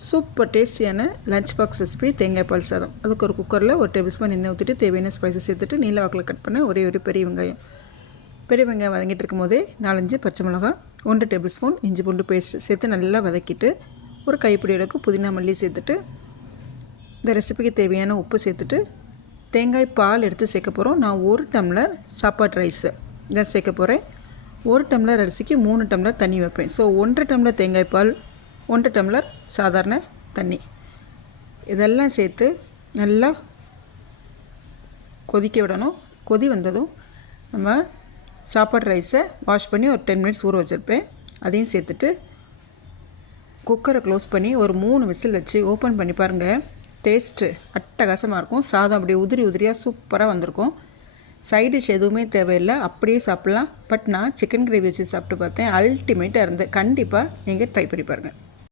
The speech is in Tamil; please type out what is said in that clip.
சூப்பர் டேஸ்டியான லஞ்ச் பாக்ஸ் ரெசிபி தேங்காய் பால் சாதம். அதுக்கு ஒரு குக்கரில் ஒரு டேபிள் ஸ்பூன் எண்ணெய் ஊற்றிட்டு தேவையான ஸ்பைசஸ் சேர்த்துட்டு நீல வாக்கில் கட் பண்ண ஒரே ஒரு பெரிய வெங்காயம் வதங்கிட்டு இருக்கும் போதே 4-5 பச்சை மிளகா, 1 டேபிள் ஸ்பூன் இஞ்சி பூண்டு பேஸ்ட் சேர்த்து நல்லா வதக்கிட்டு ஒரு கைப்பிடி அளவுக்கு புதினா மல்லி சேர்த்துட்டு இந்த ரெசிபிக்கு தேவையான உப்பு சேர்த்துட்டு தேங்காய் பால் எடுத்து சேர்க்க போகிறோம். நான் 1 டம்ளர் சாப்பாட்டு ரைஸ் இதான் சேர்க்க போகிறேன். 1 டம்ளர் அரிசிக்கு 3 டம்ளர் தண்ணி வைப்பேன். ஸோ 1 டம்ளர் தேங்காய் பால், 1 டம்ளர் சாதாரண தண்ணி இதெல்லாம் சேர்த்து நல்லா கொதிக்க விடணும். கொதி வந்ததும் நம்ம சாப்பாடு ரைஸை வாஷ் பண்ணி ஒரு 10 மினிட்ஸ் ஊற வச்சுருப்பேன். அதையும் சேர்த்துட்டு குக்கரை க்ளோஸ் பண்ணி ஒரு 3 விசில் வச்சு ஓப்பன் பண்ணி பாருங்கள். டேஸ்ட்டு அட்டகாசமாக இருக்கும். சாதம் அப்படியே உதிரியாக சூப்பராக வந்திருக்கும். சைட் டிஷ் எதுவுமே தேவையில்லை, அப்படியே சாப்பிட்லாம். பட் நான் சிக்கன் கிரேவி வச்சு சாப்பிட்டு பார்த்தேன், அல்டிமேட்டாக இருந்து. கண்டிப்பாக நீங்கள் ட்ரை பண்ணி பாருங்கள்.